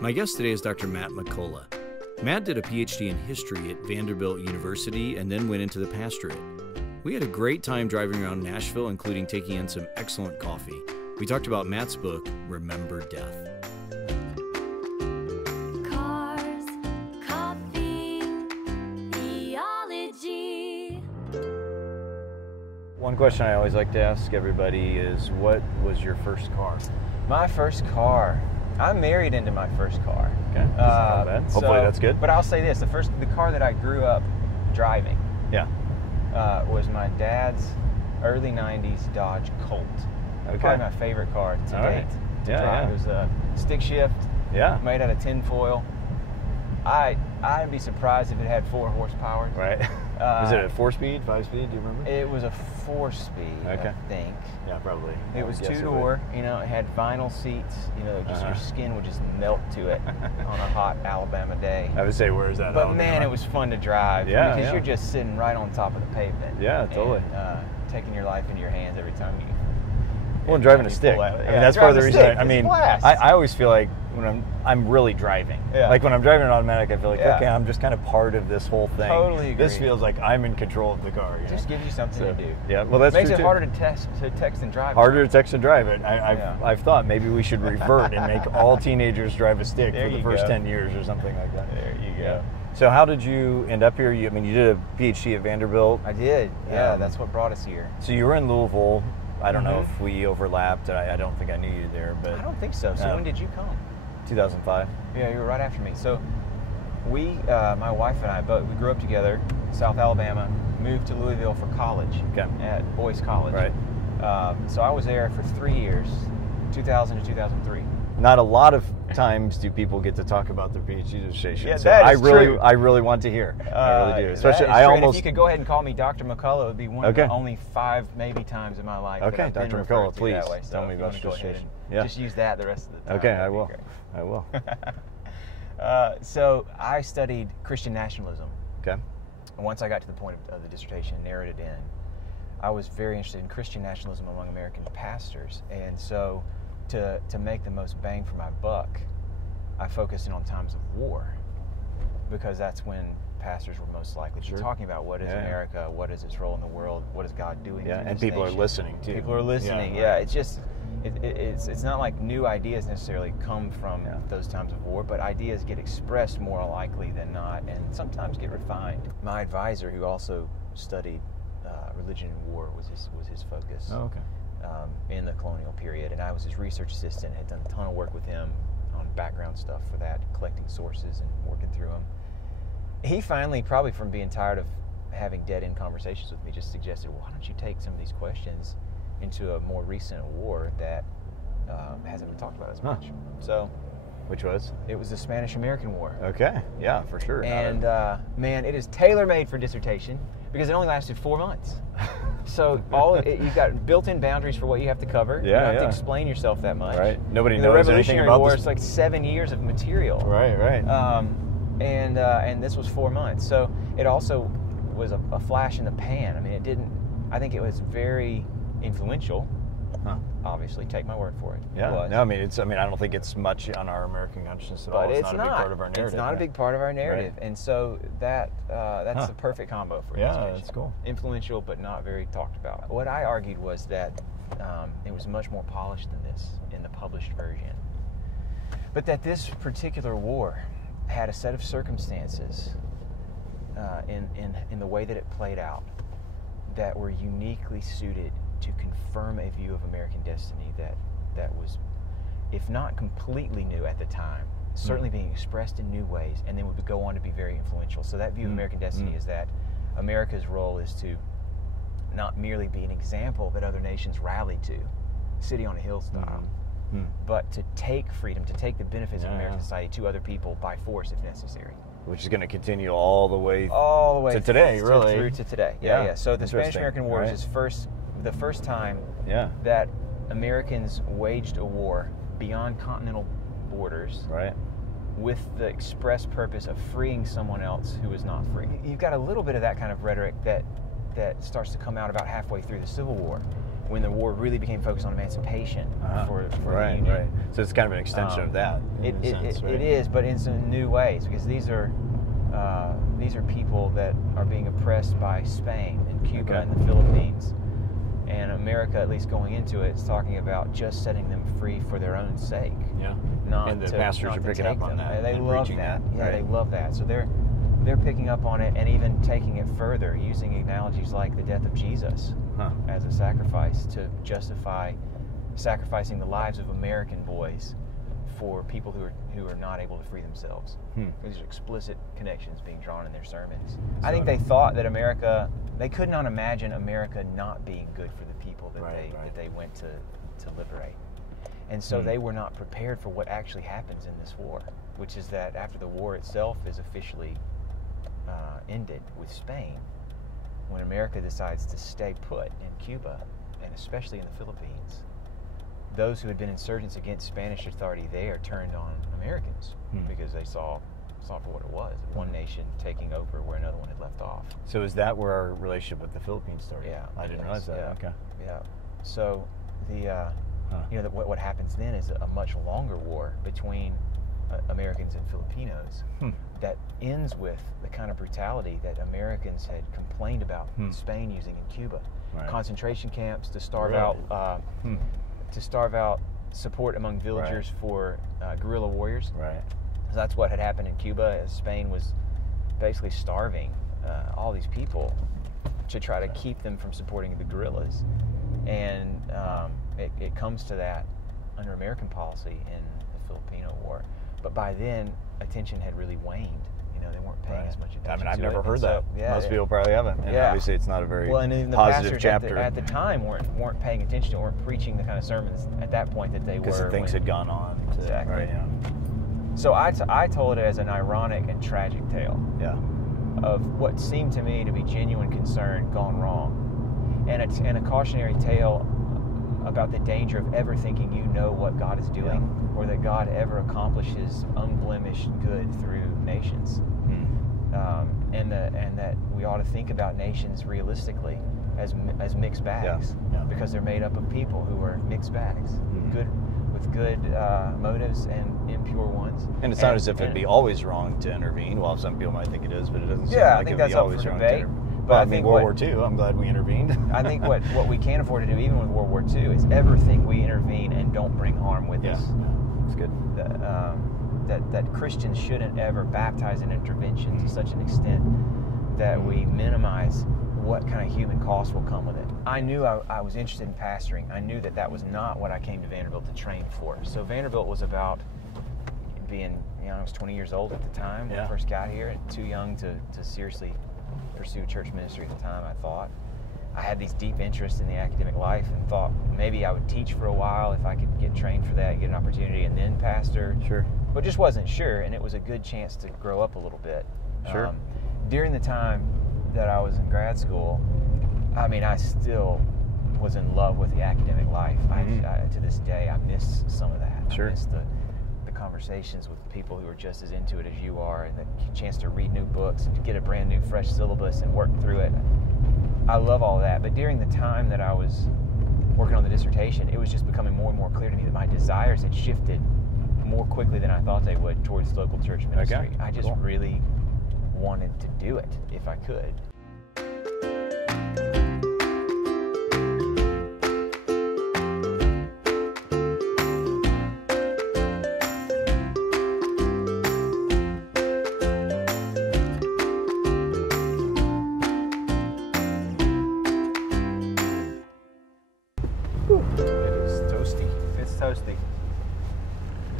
My guest today is Dr. Matt McCullough. Matt did a PhD in history at Vanderbilt University and then went into the pastorate. We had a great time driving around Nashville, including taking in some excellent coffee. We talked about Matt's book, Remember Death. Cars, coffee, theology. One question I always like to ask everybody is, what was your first car? My first car. I married into my first car. Okay, that's not bad. Hopefully that's good. But I'll say this: the car that I grew up driving, was my dad's early '90s Dodge Colt. Okay. Probably my favorite car to date to drive. Yeah. It was a stick shift. Yeah. Made out of tin foil. I'd be surprised if it had 4 horsepower. Right. Was it a 4-speed, 5-speed? Do you remember? It was a 4-speed, Okay. I think. Yeah, probably. It was 2-door, it had vinyl seats, just your skin would just melt to it on a hot Alabama day. I would say, where is that? But man, it was fun to drive. Yeah, because yeah. you're just sitting right on top of the pavement. Yeah, totally. And, taking your life into your hands every time you. Well, and driving a stick. I mean, that's part of the reason. I always feel like when I'm really driving. Yeah. Like when I'm driving an automatic, I feel like, Yeah. okay, I'm just kind of part of this whole thing. Totally agree. This feels like I'm in control of the car. It just gives you something to do. Yeah, well, that's Makes true it too. harder to text and drive. Harder to text and drive it. Yeah. I've thought maybe we should revert and make all teenagers drive a stick There for the you first go. 10 years or something like that. There you go. Yeah. So how did you end up here? You did a PhD at Vanderbilt. I did. Yeah, that's what brought us here. So you were in Louisville. I don't know if we overlapped. I don't think I knew you there, but I don't think so. So when did you come? 2005. Yeah, you were right after me. So we, my wife and I, we grew up together, South Alabama, moved to Louisville for college at Boyce College. Right. So I was there for 3 years, 2000 to 2003. Not a lot of times do people get to talk about their PhD dissertation. Yeah, so that is true. I really want to hear. I really do. Especially, that is true. And if you could go ahead and call me Dr. McCullough, it would be one of the only 5 maybe times in my life. Okay, that I've been Dr. referred McCullough, to please that way. tell So me if about you your wanna go ahead dissertation. and just use that the rest of the time. Okay, that'd I be will. great. I will. So I studied Christian nationalism. Okay. And once I got to the point of the dissertation and narrowed it in, I was very interested in Christian nationalism among American pastors. And so to make the most bang for my buck, I focused in on times of war, because that's when pastors were most likely to be talking about what is America, what is its role in the world, what is God doing. Yeah, through and this people nation. are listening too. People are listening. Yeah, it's just it's not like new ideas necessarily come from those times of war, but ideas get expressed more likely than not, and sometimes get refined. My advisor, who also studied religion and war, was his focus. Oh, okay. In the colonial period, and I was his research assistant. Had done a ton of work with him on background stuff for that, collecting sources and working through them. He finally, probably from being tired of having dead-end conversations with me, just suggested, well, why don't you take some of these questions into a more recent war that hasn't been talked about as much. So, which was? It was the Spanish-American War. Okay, yeah, for sure. And man, it is tailor-made for dissertation because it only lasted 4 months. So you've got built-in boundaries for what you have to cover. You don't have to explain yourself that much. Right. Nobody In knows the Revolutionary anything about War, this. it's like 7 years of material. Right. And this was 4 months. So it also was a flash in the pan. I mean, I think it was very influential. Obviously, take my word for it. Yeah. It was. No, I don't think it's much on our American consciousness at all. But It's not a big part of our narrative. It's not a big part of our narrative. Right. And so that's the perfect combo for dissertation. That's cool. Influential, but not very talked about. What I argued was that it was much more polished than this in the published version. But that this particular war had a set of circumstances in the way that it played out that were uniquely suited to confirm a view of American destiny that was, if not completely new at the time, certainly being expressed in new ways, and then would go on to be very influential. So that view of American destiny is that America's role is to not merely be an example that other nations rally to, city on a hill style, but to take freedom, to take the benefits of American society to other people by force if necessary. Which is going to continue all the way to today, through, really. Through to today. Yeah. So the Spanish-American War Right. is the first time that Americans waged a war beyond continental borders, right, with the express purpose of freeing someone else who was not free. You've got a little bit of that kind of rhetoric that starts to come out about halfway through the Civil War. when the war really became focused on emancipation for the Union. Right. So it's kind of an extension of that. It is, but in some new ways, because these are people that are being oppressed by Spain and Cuba and the Philippines. And America, at least going into it, is talking about just setting them free for their own sake. Yeah. Not and the to, pastors not are to picking take up on them. that. They and love preaching that. Yeah, right. they love that. So they're picking up on it and even taking it further, using analogies like the death of Jesus as a sacrifice to justify sacrificing the lives of American boys for people who are not able to free themselves. These are explicit connections being drawn in their sermons. I think they thought that they could not imagine America not being good for the people that they went to liberate. And so they were not prepared for what actually happens in this war, which is that after the war itself is officially ended with Spain, when America decides to stay put in Cuba, and especially in the Philippines, those who had been insurgents against Spanish authority there turned on Americans because they saw for what it was, one nation taking over where another one had left off. So is that where our relationship with the Philippines started? Yeah. I didn't realize that. Yeah. Okay. Yeah. So what happens then is a much longer war between Americans and Filipinos that ends with the kind of brutality that Americans had complained about Spain using in Cuba. Right. Concentration camps to starve out support among villagers for guerrilla warriors. Right. So that's what had happened in Cuba, as Spain was basically starving all these people to try to keep them from supporting the guerrillas. And it comes to that under American policy in the Filipino War. But by then, attention had really waned. They weren't paying as much attention. I mean, I've to never it. heard And that. Most people probably haven't. And obviously, it's not a very and even the positive pastors chapter. at the time weren't paying attention, weren't preaching the kind of sermons at that point that they were. Because things had gone on. Exactly. Right, yeah. So I told it as an ironic and tragic tale. Yeah. Of what seemed to me to be genuine concern gone wrong, and a cautionary tale about the danger of ever thinking you know what God is doing, or that God ever accomplishes unblemished good through nations, and that we ought to think about nations realistically as mixed bags, because they're made up of people who are mixed bags, with good motives and impure ones. And it's not as if it'd be always wrong to intervene. Well, some people might think it is, but it doesn't seem I like think it'd that's be up always for wrong debate. to intervene. But I I mean, think World War II, I'm glad we intervened. I think what we can't afford to do, even with World War II, is ever think we intervene and don't bring harm with us. That's good. That Christians shouldn't ever baptize an intervention to such an extent that we minimize what kind of human cost will come with it. I knew I was interested in pastoring. I knew that was not what I came to Vanderbilt to train for. So Vanderbilt was about being, I was 20 years old at the time when I first got here, and too young to seriously pursue church ministry at the time, I thought. I had these deep interests in the academic life and thought maybe I would teach for a while if I could get trained for that, get an opportunity, and then pastor. Sure. But just wasn't sure, and it was a good chance to grow up a little bit. Sure. During the time that I was in grad school, I still was in love with the academic life. To this day, I miss some of that. Sure. I miss the conversations with people who are just as into it as you are, and the chance to read new books and to get a brand new, fresh syllabus and work through it. I love all that. But during the time that I was working on the dissertation, it was just becoming more and more clear to me that my desires had shifted more quickly than I thought they would towards local church ministry. Okay. I just really wanted to do it if I could. Toasty.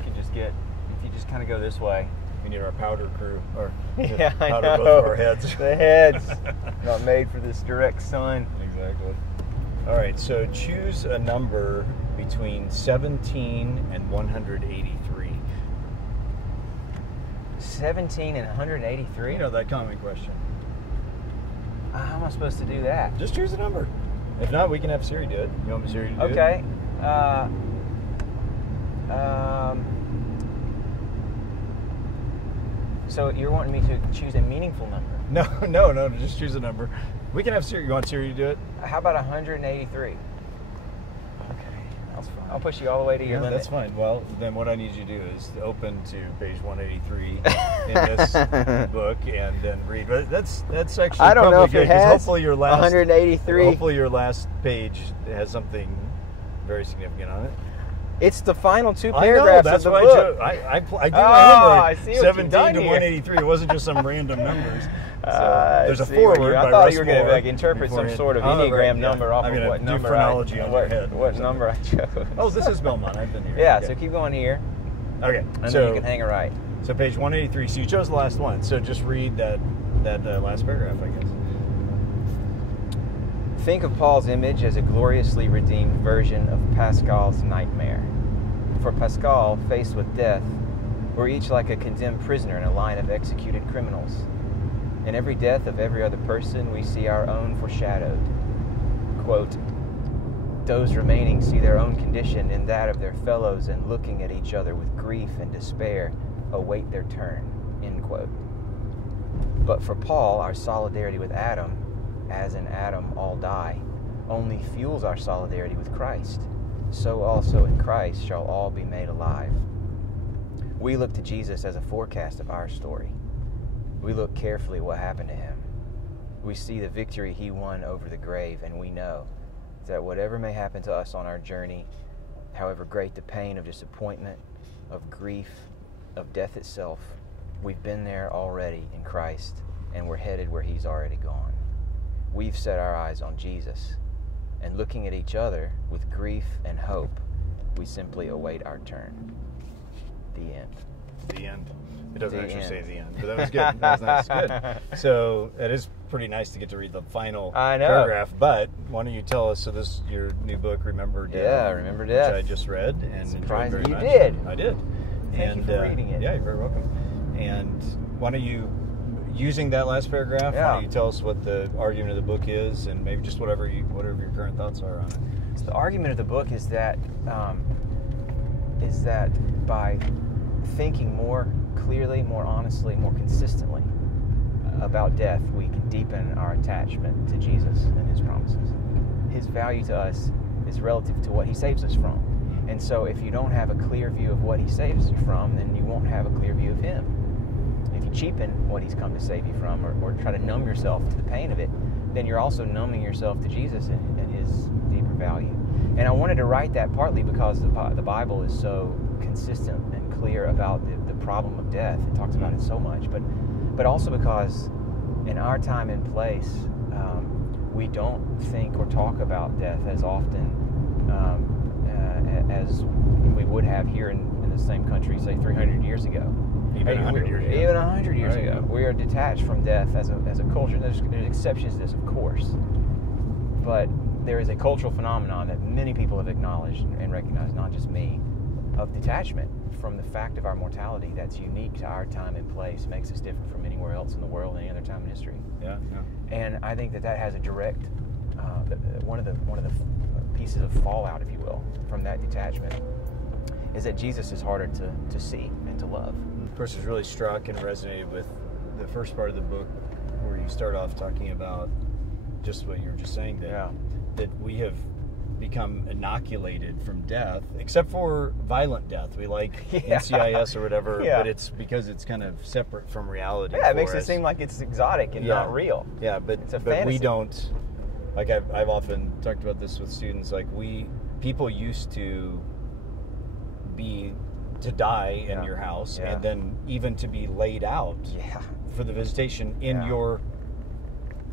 If you just kind of go this way. We need our powder crew, or Yeah, I powder know. both of our heads. The heads, not made for this direct sun. Exactly. All right, so choose a number between 17 and 183. 17 and 183? You know that common question. How am I supposed to do that? Just choose a number. If not, we can have Siri do it. You want Siri to do it? Okay. So you're wanting me to choose a meaningful number? No, just choose a number. We can have Siri. You want Siri to do it? How about 183? That's fine. I'll push you all the way to your limit. That's fine. Well, then what I need you to do is open to page 183 in this book and then read. But that's actually I don't probably know if good, it has hopefully your last 183. Hopefully your last page has something very significant on it. It's the final two paragraphs that's of the why book. I do remember I see what 17 you've done to here. 183. It wasn't just some random numbers. So there's a foreword. I by thought Russ you were going to Moore like interpret some beforehand. sort of Oh, Enneagram right, yeah. number off I'm of gonna what do number phrenology on your head. what number I chose. Oh, this is Belmont. I've been here. Yeah, Okay. so keep going here, Okay, and so then you can hang a right. So page 183. So you chose the last one. So just read that last paragraph, I guess. Think of Paul's image as a gloriously redeemed version of Pascal's nightmare. For Pascal, faced with death, we're each like a condemned prisoner in a line of executed criminals. In every death of every other person, we see our own foreshadowed. Quote, those remaining see their own condition in that of their fellows, and looking at each other with grief and despair, await their turn. End quote. But for Paul, our solidarity with Adam, as in Adam all die, only fuels our solidarity with Christ. So also in Christ shall all be made alive. We look to Jesus as a forecast of our story. We look carefully at what happened to him. We see the victory he won over the grave, and we know that whatever may happen to us on our journey, however great the pain of disappointment, of grief, of death itself, we've been there already in Christ, and we're headed where he's already gone. We've set our eyes on Jesus, and looking at each other with grief and hope, we simply await our turn. The end. The end. It doesn't The actually end. say the end, but that was good. That was nice. Good. So it is pretty nice to get to read the final paragraph. But why don't you tell us? So this is your new book, Remember Death. Yeah, Remember Death. Which I just read and Surprised enjoyed very you much. did. I did. Thank you for reading it. Yeah, you're very welcome. And why don't you, using that last paragraph, why don't you tell us what the argument of the book is, and maybe just whatever your current thoughts are on it. So the argument of the book is that by thinking more clearly, more honestly, more consistently about death, we can deepen our attachment to Jesus and his promises. His value to us is relative to what he saves us from. And so if you don't have a clear view of what he saves you from, then you won't have a clear view of him. If you cheapen what he's come to save you from, or try to numb yourself to the pain of it, then you're also numbing yourself to Jesus and his deeper value. And I wanted to write that partly because the Bible is so consistent and clear about the problem of death. It talks about it so much, but also because in our time and place, we don't think or talk about death as often as we would have here in the same country, say 300 years ago. Even 100 years ago. Even 100 years Right. ago. We are detached from death as a culture. There's exceptions to this, of course. But there is a cultural phenomenon that many people have acknowledged and recognized, not just me, of detachment from the fact of our mortality that's unique to our time and place, makes us different from anywhere else in the world, any other time in history. Yeah. And I think that has a direct, one of the pieces of fallout, if you will, from that detachment, is that Jesus is harder to see and to love. Of course, it's really struck and resonated with the first part of the book, where you start off talking about just what you were just saying, that we have become inoculated from death, except for violent death. We like NCIS or whatever, but it's because it's kind of separate from reality. Yeah, it makes it seem like it's exotic and not real. Yeah, but it's a but fantasy. we don't. Like I've often talked about this with students. Like people used to die in your house, and then even to be laid out for the visitation in your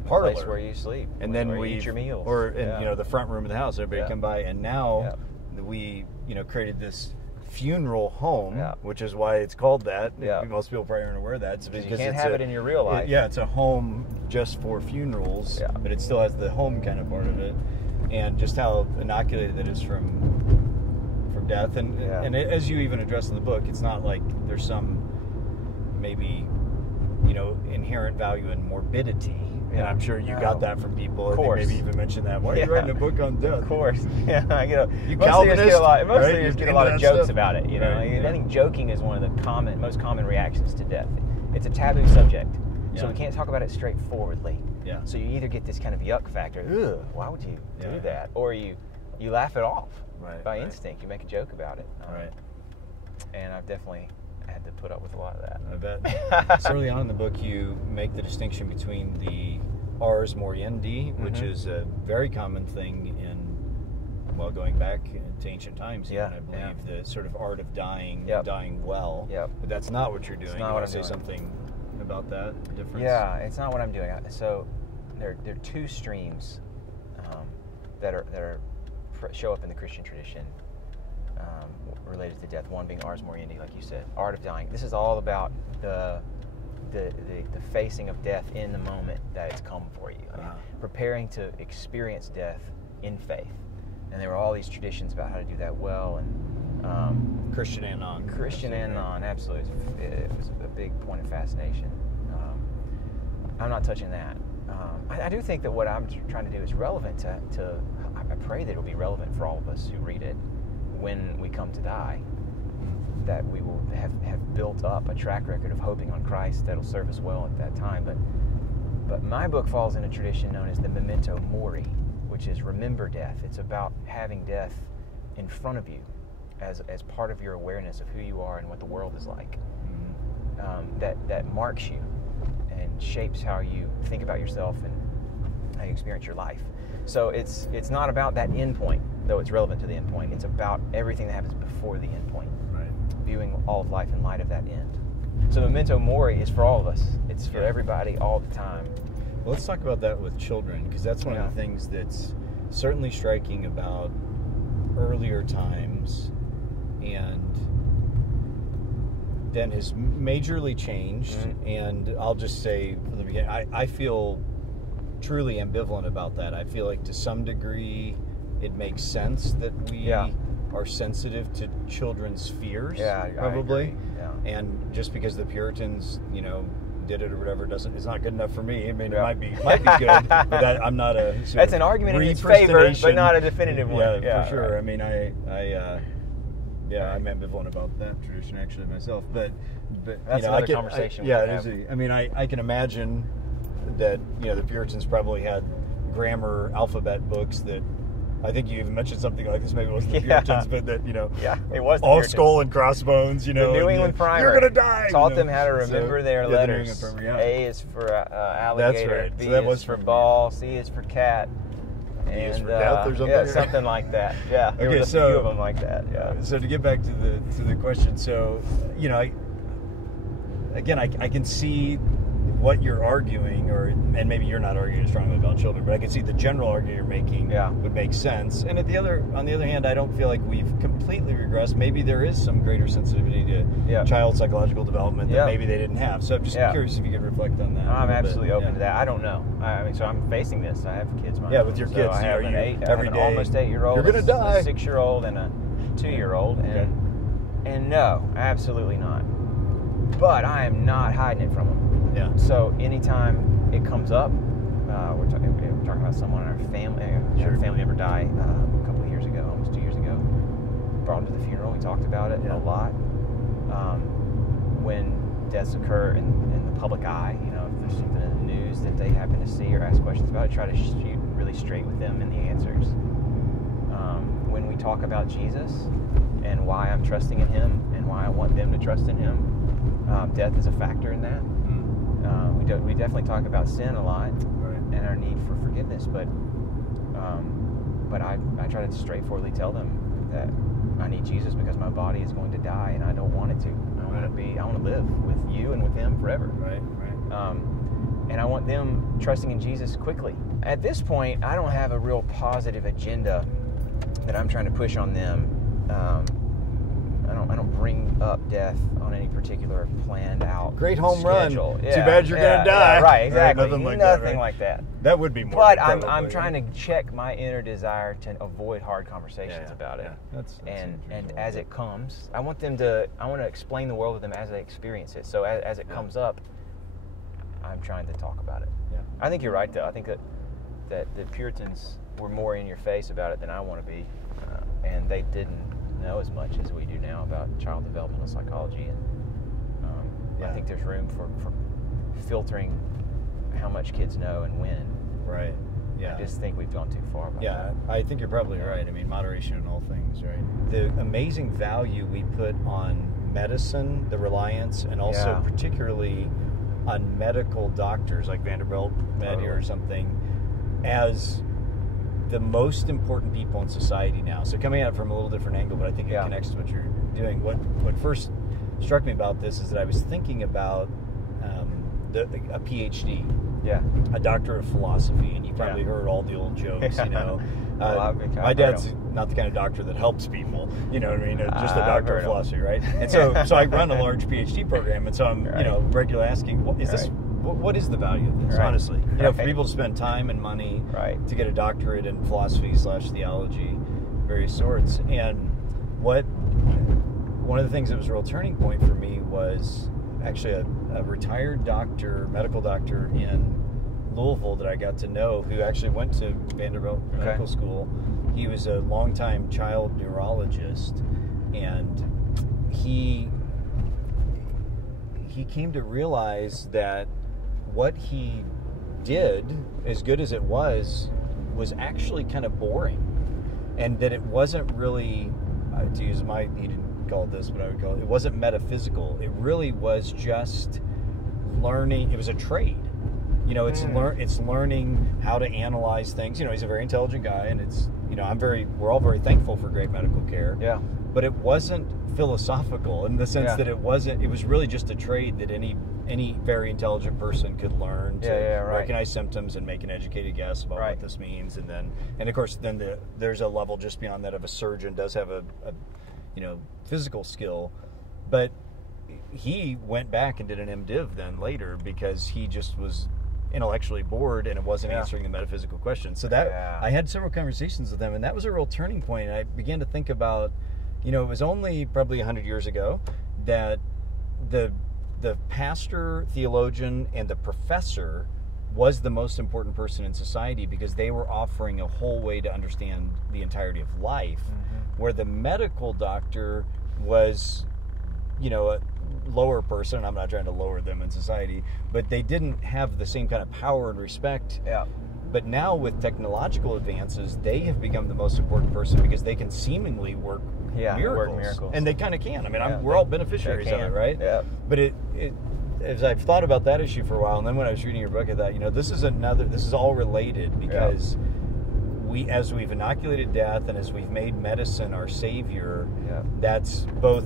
parlor, place where you sleep, and then where we you eat your meals, or in the front room of the house, everybody come by, and now we created this funeral home, which is why it's called that. Most people probably aren't aware of that. It's because you can't have it in your real life. It's a home just for funerals, but it still has the home kind of part of it, and just how inoculated that is from death. And as you even address in the book, it's not like there's some maybe inherent value in morbidity. And I'm sure you got that from people. Of course. And they maybe even mentioned that. Why are you writing a book on death? Of course. Yeah, I get You most Calvinist, students right? get a lot of jokes stuff. about it. Right. I think joking is one of the most common reactions to death. It's a taboo subject, so we can't talk about it straightforwardly. Yeah. So you either get this kind of yuck factor, ugh, why would you do that, or you laugh it off by Right. instinct. You make a joke about it. Right. And I've definitely had to put up with a lot of that. I bet. So early on in the book, you make the distinction between the ars moriendi, which is a very common thing in, well, going back to ancient times, Yeah, I believe, the sort of art of dying, Yep. dying well. Yep. But that's not what you're doing. It's You not want what to I'm say doing. something about that difference? Yeah, it's not what I'm doing. So there are two streams that show up in the Christian tradition related to death. One being ars moriendi, like you said, art of dying. This is all about the facing of death in the moment that it's come for you. I mean, preparing to experience death in faith. And there were all these traditions about how to do that well, and Christian and non. Christian and non, absolutely. It was a big point of fascination. I'm not touching that. I do think that what I'm trying to do is relevant to I pray that it will be relevant for all of us who read it when we come to die, that we will have built up a track record of hoping on Christ that'll serve us well at that time. But my book falls in a tradition known as the Memento Mori, which is remember death. It's about having death in front of you as part of your awareness of who you are and what the world is like. That marks you and shapes how you think about yourself and how you experience your life. So it's not about that end point, though it's relevant to the end point. It's about everything that happens before the end point, Right. viewing all of life in light of that end. So Memento Mori is for all of us. It's for everybody all the time. Well, let's talk about that with children, because that's one of the things that's certainly striking about earlier times and then has majorly changed. And I'll just say from the beginning, I feel truly ambivalent about that. I feel like to some degree it makes sense that we are sensitive to children's fears, probably. I agree. Yeah. And just because the Puritans, did it or whatever is not good enough for me. I mean, it might be good, but I'm not a. That's an argument in its favor, but not a definitive one. Yeah, for sure. Right. I mean, I'm ambivalent about that tradition actually myself, but that's another conversation. I can imagine that the Puritans probably had grammar alphabet books that. I think you even mentioned something like this. Maybe it wasn't the Puritans, but that it was the all Puritans. skull and crossbones. The New England Primer. You're gonna die. Taught them how to remember their letters. The New England Primer, A is for alligator. That's right. B So that is was for from ball. C is for cat. D is for death or something. Yeah, something like that. Yeah. There Okay, was a few of them like that. Yeah. So to get back to the question, so I can see what you're arguing, and maybe you're not arguing strongly about children, but I can see the general argument you're making would make sense. And on the other hand, I don't feel like we've completely regressed. Maybe there is some greater sensitivity to child psychological development that maybe they didn't have. So I'm just curious if you could reflect on that. I'm absolutely open to that. I don't know. So I'm facing this. I have kids. With your kids. I have every an day, almost 8-year-old. You're going to die. A 6-year-old and a 2-year-old. And no, absolutely not. But I am not hiding it from them. Yeah. So anytime it comes up, we're talking about someone in our family. Our family member died a couple of years ago, almost 2 years ago. Brought him to the funeral. We talked about it a lot. When deaths occur in the public eye, if there's something in the news that they happen to see or ask questions about, I try to shoot really straight with them in the answers. When we talk about Jesus and why I'm trusting in Him and why I want them to trust in Him, death is a factor in that. We definitely talk about sin a lot and our need for forgiveness, but I try to straightforwardly tell them that I need Jesus because my body is going to die and I don't want it to. I want to live with you and with Him forever. Right. And I want them trusting in Jesus quickly. At this point, I don't have a real positive agenda that I'm trying to push on them. I don't bring up death on any particular planned out Great home schedule. run. Too bad you're gonna die. Yeah, right, exactly. Nothing like that. That would be more. But I'm trying to check my inner desire to avoid hard conversations about it. That's and as it comes, I want to explain the world to them as they experience it. So as it comes up, I'm trying to talk about it. Yeah. I think you're right, though. I think that the Puritans were more in your face about it than I want to be, and they didn't know as much as we do now about child developmental psychology, and I think there's room for filtering how much kids know and when. Right. Yeah. I just think we've gone too far. About Yeah, that. I think you're probably right. I mean, moderation in all things, right? The amazing value we put on medicine, the reliance, and also Yeah. particularly on medical doctors like Vanderbilt Med or something, as the most important people in society now. So coming at it from a little different angle, but I think it connects to what you're doing. What first struck me about this is that I was thinking about a PhD, a doctor of philosophy, and you probably heard all the old jokes, you know. My dad's not the kind of doctor that helps people, you know what I mean? Just a doctor of philosophy, right? And so I run a large PhD program, and so I'm, you know, regularly asking, what is the value of this, honestly? You know, for people to spend time and money to get a doctorate in philosophy/theology, various sorts. And one of the things that was a real turning point for me was actually a retired medical doctor in Louisville that I got to know, who actually went to Vanderbilt Medical School. He was a longtime child neurologist, and he came to realize that what he did, as good as it was actually kind of boring, and that it wasn't really, to use he didn't call it this, but I would call it wasn't metaphysical. It really was just learning. It was a trade. You know, it's learning how to analyze things. You know, he's a very intelligent guy, and it's, you know, we're all very thankful for great medical care. Yeah. But it wasn't philosophical in the sense that it was really just a trade that any very intelligent person could learn to recognize symptoms and make an educated guess about what this means. And of course, then there's a level just beyond that of a surgeon does have a you know, physical skill, but he went back and did an MDiv then later because he just was intellectually bored and it wasn't answering the metaphysical questions. So that I had several conversations with them, and that was a real turning point. And I began to think about, you know, it was only probably 100 years ago that the pastor, theologian, and the professor was the most important person in society because they were offering a whole way to understand the entirety of life, where the medical doctor was, you know, a lower person. I'm not trying to lower them in society, but they didn't have the same kind of power and respect. Yeah. But now with technological advances, they have become the most important person because they can seemingly work miracles. And they kind of can. I mean, we're all beneficiaries of it, right? Yeah. But it as I've thought about that issue for a while, and then when I was reading your book, I thought, you know, this is all related because as we've inoculated death and as we've made medicine our savior, that's both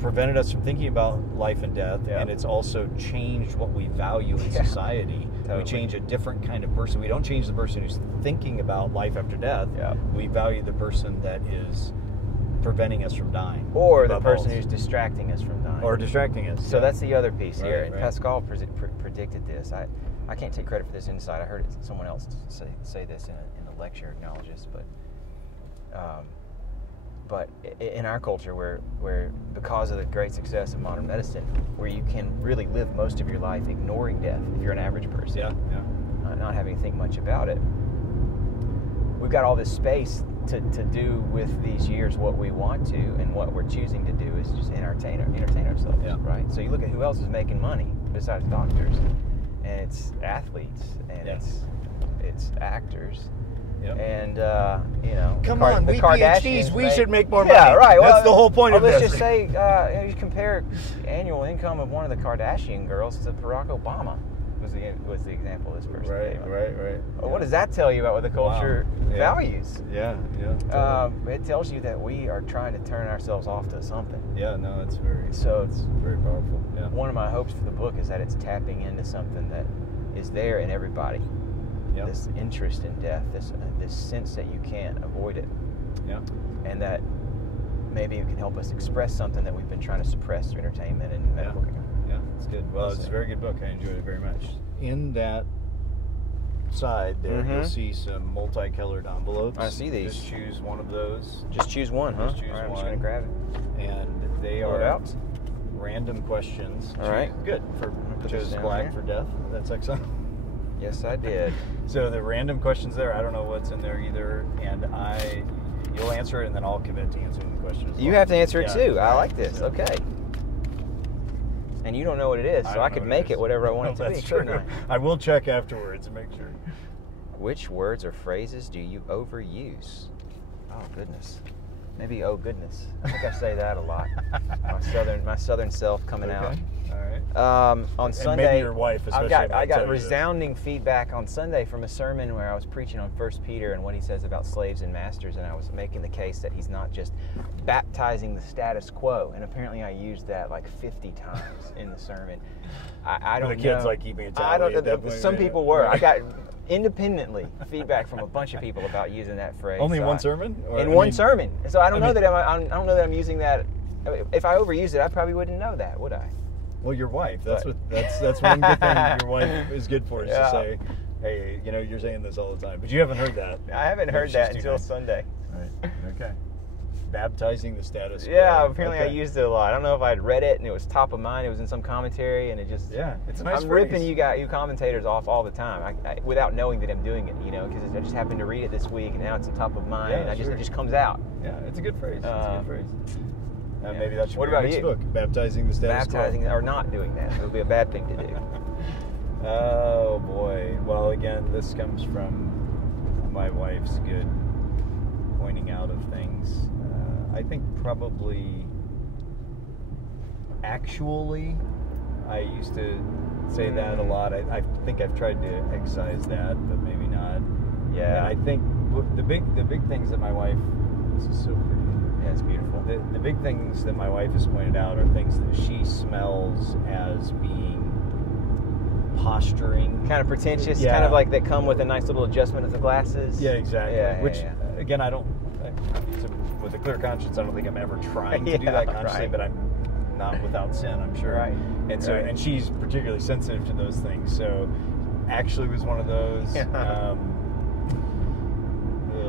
prevented us from thinking about life and death, and it's also changed what we value in society. We change a different kind of person. We don't change the person who's thinking about life after death. We value the person that is preventing us from dying. Or the person who's distracting us from dying. Or distracting us. So that's the other piece here. And Pascal predicted this. I can't take credit for this insight. I heard someone else say this in a lecture, acknowledge this, but in our culture where because of the great success of modern medicine, where you can really live most of your life ignoring death if you're an average person, not having to think much about it, we've got all this space to do with these years what we want to, and what we're choosing to do is just entertain ourselves, right? So you look at who else is making money besides doctors, and it's athletes, and it's actors. Yep. And, you know... Come on, we PhDs, we should make more money. Yeah, right. That's the whole point of this. Let's just say, you compare annual income of one of the Kardashian girls to Barack Obama, was the example this person gave. Right. Well, what does that tell you about what the culture values? Yeah. It tells you that we are trying to turn ourselves off to something. Yeah, no, it's very powerful. Yeah. One of my hopes for the book is that it's tapping into something that is there in everybody. Yep. This interest in death, this sense that you can't avoid it, and that maybe it can help us express something that we've been trying to suppress through entertainment and medical care. Yeah, it's good. Well, it's a very good book. I enjoyed it very much. In that side there, you'll see some multicolored envelopes. I see these. Just choose one of those. Just choose one, huh? Just choose one. I'm just going to grab it. And they are random questions. All right. Good. Chose black for death. That's excellent. Yes, I did. So the random questions there, I don't know what's in there either, and you'll answer it, and then I'll commit to answering the question as well. You have to answer it too. I like this. Yeah. Okay. And you don't know what it is, so I could make it whatever I want it to be. That's true. I will check afterwards and make sure. Which words or phrases do you overuse? Oh, goodness. Maybe, oh, goodness. I think I say that a lot. My southern self coming out. All right. On And Sunday, maybe your wife, especially. I got might resounding feedback on Sunday from a sermon where I was preaching on 1 Peter and what he says about slaves and masters, and I was making the case that he's not just baptizing the status quo, and apparently I used that like 50 times in the sermon. I don't know. The kids like keeping it. I don't know. Some people were. I got independently feedback from a bunch of people about using that phrase. Only so one sermon? One sermon. So I don't know that I don't know that I'm using that. If I overused it, I probably wouldn't know that, would I? Well, your wife. That's one good thing your wife is good for, is to say, hey, you're saying this all the time. But you haven't heard that. I haven't heard that until Sunday. Right. Okay. Baptizing the status quo. Yeah, apparently I used it a lot. I don't know if I'd read it and it was top of mind. It was in some commentary, and it just... Yeah, it's a nice I'm phrase. ripping you commentators off all the time, without knowing that I'm doing it, because I just happened to read it this week, and now it's in top of mind, and it just comes out. Yeah, it's a good phrase. It's a good phrase. Maybe that should what be our about next you? book, Baptizing the Status Quo. Baptizing, or not doing that. It would be a bad thing to do. Oh, boy. Well, again, this comes from my wife's good pointing out of things. I think probably actually, I used to say that a lot. I think I've tried to excise that, but maybe not. Yeah. And I think the big things that my wife... This is so pretty. Yeah, it's beautiful. The big things that my wife has pointed out are things that she smells as being posturing. Kind of pretentious, kind of like that come with a nice little adjustment of the glasses. Yeah, exactly. Yeah, Which, again, with a clear conscience, I don't think I'm ever trying to do that consciously, but I'm not without sin, I'm sure. Right. And so, and she's particularly sensitive to those things. So, actually was one of those.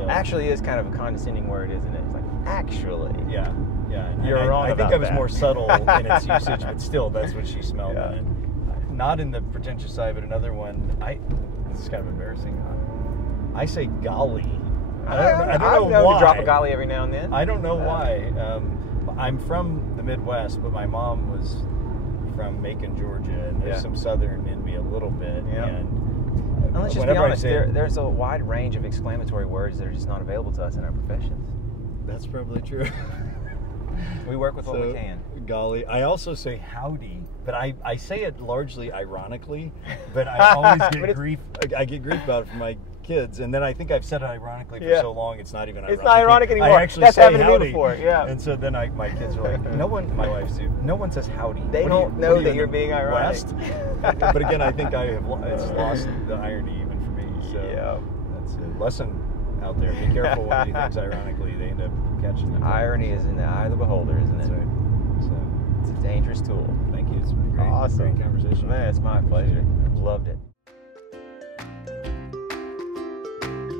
Actually is kind of a condescending word, isn't it? It's like, actually. Yeah. You're wrong I think I was that. more subtle in its usage, but still, that's what she smelled. Yeah. And not in the pretentious side, but another one. This is kind of embarrassing. I say golly. I don't know why. To drop a golly every now and then. I don't know why. I'm from the Midwest, but my mom was from Macon, Georgia, and there's some Southern in me a little bit. Yeah. And let's just be honest, there's a wide range of exclamatory words that are just not available to us in our professions. That's probably true. We work with what we can. Golly. I also say howdy, but I say it largely ironically, but I always get grief. I get grief about it from my kids, and then I think I've said it ironically for so long, it's not even ironic. It's not ironic anymore. I actually That's say happened howdy. to me before, yeah. And so then my kids are like, my wife too, no one says howdy. They don't know that you're being ironic. West? But again, I think it's lost the irony even for me. So that's a lesson out there. Be careful when you do things ironically, they end up catching them. Irony is in the eye of the beholder, isn't it? That's right. So, it's a dangerous tool. Thank you. It's been a great, great conversation. Man, it's my pleasure. I've loved it.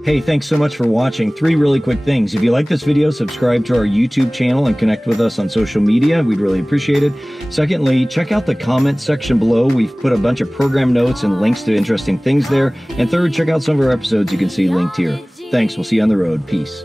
Hey, thanks so much for watching. 3 really quick things. If you like this video, subscribe to our YouTube channel and connect with us on social media. We'd really appreciate it. Secondly, check out the comments section below. We've put a bunch of program notes and links to interesting things there. And third, check out some of our episodes you can see linked here. Thanks. We'll see you on the road. Peace.